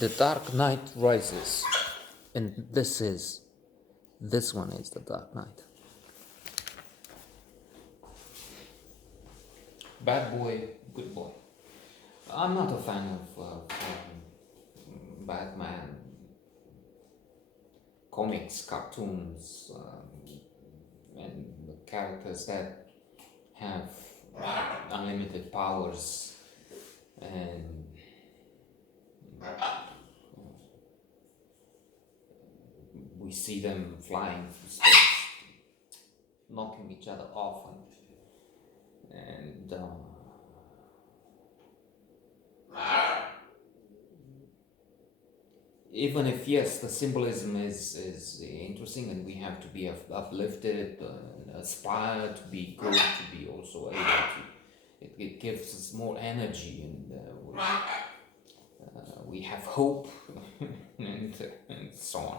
The Dark Knight Rises, and this one is The Dark Knight. Bad boy, good boy. I'm not a fan of Batman comics, cartoons, and the characters that have unlimited powers, and we see them flying through space, knocking each other off, and even if yes, the symbolism is interesting, and we have to be uplifted, aspire to be good, to be also able to. It gives us more energy, and we have hope, and so on.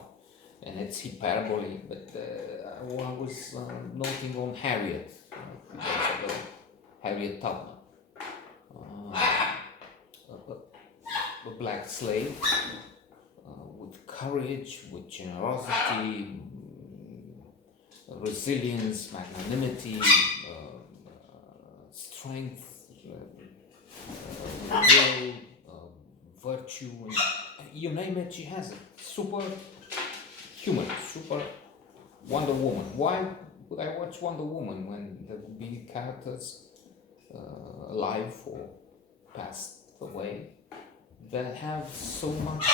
And it's hyperbole, but I was noting on Harriet, Harriet Tubman, a black slave with courage, with generosity, resilience, magnanimity, strength, will, virtue, and you name it, she has it. Super human, super Wonder Woman. Why would I watch Wonder Woman when there would be characters alive or passed away that have so much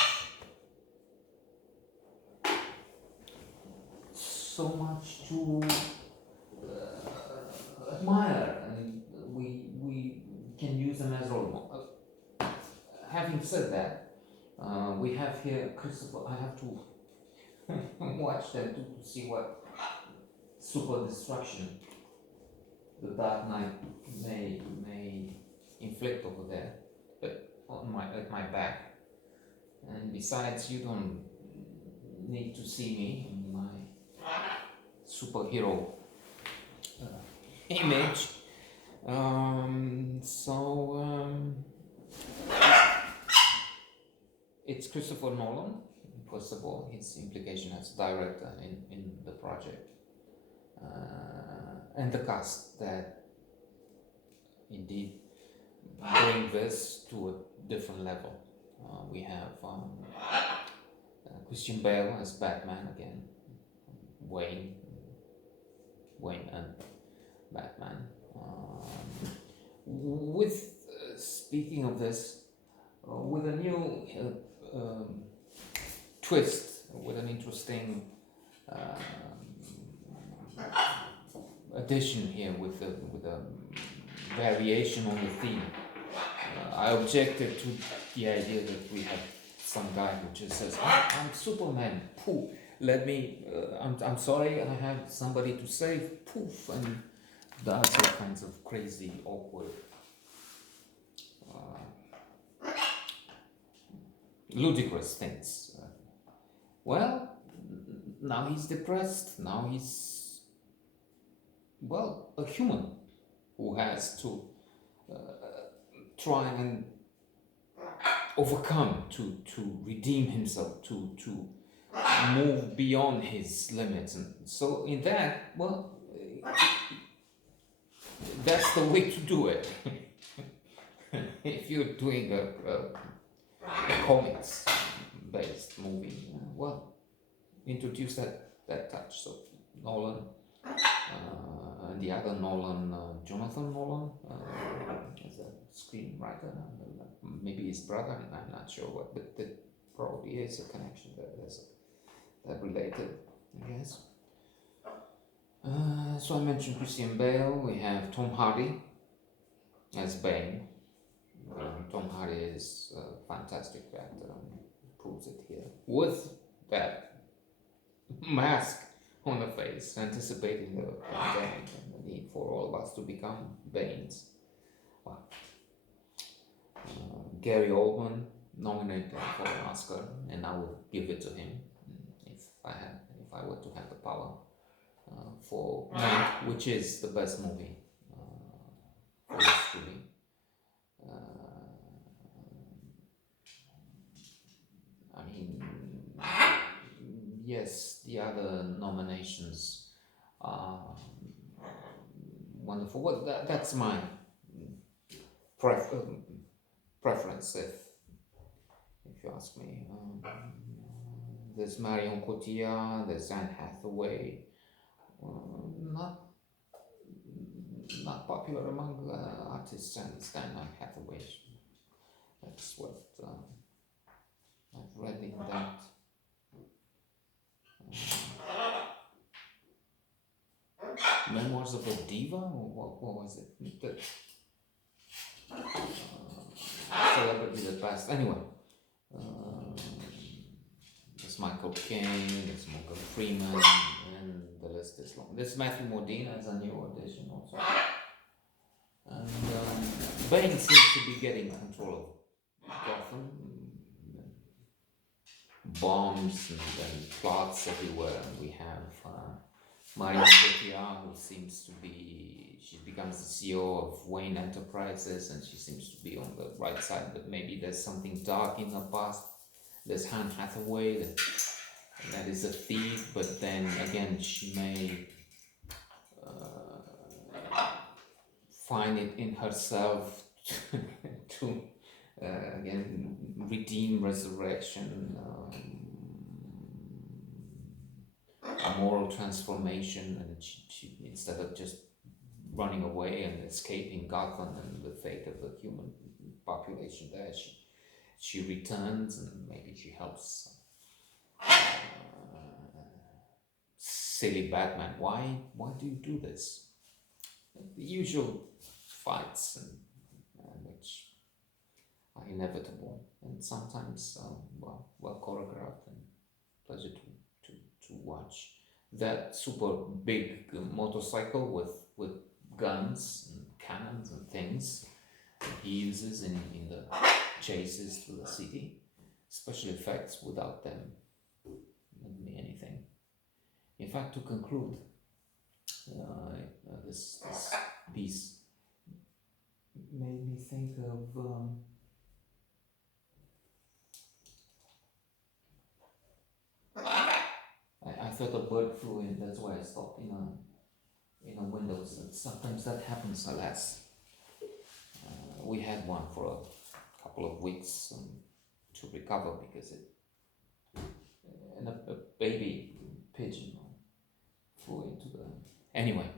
to admire, and we can use them as role models. Having said that, we have here Christopher. I have to watch them to see what super destruction the Dark Knight may inflict over there, but at my back. And besides, you don't need to see me in my superhero image. It's Christopher Nolan. First of all, his implication as director in the project, and the cast that indeed bring this to a different level. We have Christian Bale as Batman again, Wayne and Batman. Speaking of this, with a new twist, with an interesting addition here, with a variation on the theme. I objected to the idea that we have some guy who just says, I'm Superman, poof, let me, I'm sorry, I have somebody to save, poof, and does all kinds of crazy, awkward, ludicrous things. Well, now he's depressed, now he's, well, a human who has to try and overcome, to redeem himself, to move beyond his limits. And so in that, well, that's the way to do it. If you're doing a comics based movie, well, introduce that touch. So Nolan, and the other Nolan, Jonathan Nolan, is a screenwriter, maybe his brother, I'm not sure what, but there probably is a connection there. They're related, I guess. So I mentioned Christian Bale. We have Tom Hardy as Bane. Tom Hardy is a fantastic actor, proves it here with that mask on the face, anticipating the pandemic and the need for all of us to become Banes. Wow. Gary Oldman nominated for an Oscar, and I would give it to him if I were to have the power, for Mank, which is the best movie for history. yes, the other nominations are wonderful. Well, that's my pref- um, preference, if you ask me. There's Marion Cotillard, there's Anne Hathaway. Not popular among artists, I understand. Anne Hathaway. That's what I've read in that. Memoirs of a Diva, or what was it? The celebrity that passed. Anyway, there's Michael Caine, there's Morgan Freeman, and the list is long. There's Matthew Modine as a new audition also. And Bane seems to be getting control of Gotham. Bombs and plots everywhere. We have Marion Cotillard, who seems to be, she becomes the CEO of Wayne Enterprises, and she seems to be on the right side, but maybe there's something dark in her past. There's Anne Hathaway, that is a thief, but then again, she may find it in herself to again redeem resurrection, a moral transformation, and she instead of just running away and escaping Gotham and the fate of the human population there, she returns, and maybe she helps silly Batman. Why do you do this? The usual fights, and which are inevitable, and sometimes well choreographed, and pleasure to watch. That super big motorcycle with guns and cannons and things he uses in the chases through the city, special effects without them wouldn't be anything. In fact, to conclude, this piece made me think of I thought a bird flew in. That's why I stopped in a window. So sometimes that happens, alas. We had one for a couple of weeks to recover because and a baby pigeon flew into the. Anyway,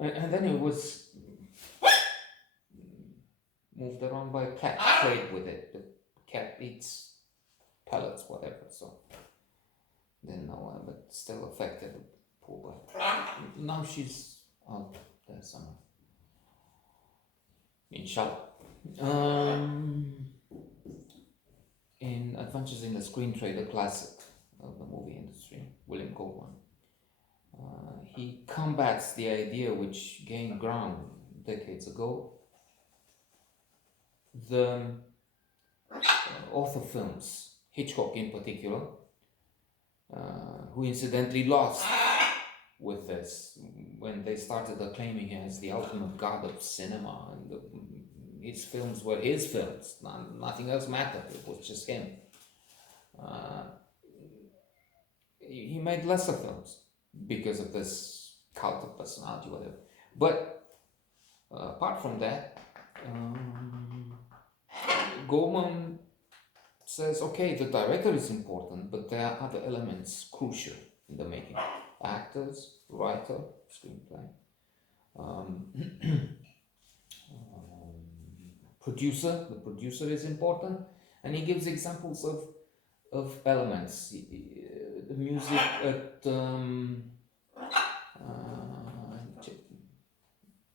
and then it was moved around by a cat, played with it. The cat eats pellets, whatever, so didn't know, but still affected the poor bird. Now she's out there somewhere. Inshallah. In Adventures in the Screen Trade, a classic of the movie industry, William Goldman, he combats the idea which gained ground decades ago. The author films, Hitchcock in particular, who incidentally lost with this when they started acclaiming him as the ultimate god of cinema, and his films were his films, nothing else mattered, it was just him. He made lesser films because of this cult of personality, whatever. But apart from that, Goldman says, okay, the director is important, but there are other elements crucial in the making. Actors, writer, screenplay, producer. The producer is important, and he gives examples of elements. The music at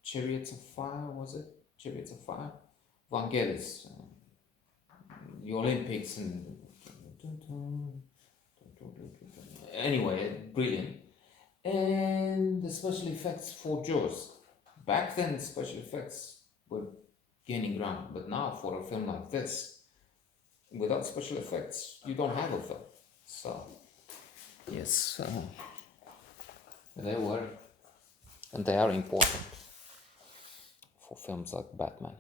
Chariots of Fire, was it? Chariots of Fire? Vangelis, the Olympics, and anyway, brilliant. And the special effects for Jaws. Back then, special effects were gaining ground, but now for a film like this, without special effects, you don't have a film. So, yes, they were, and they are important for films like Batman.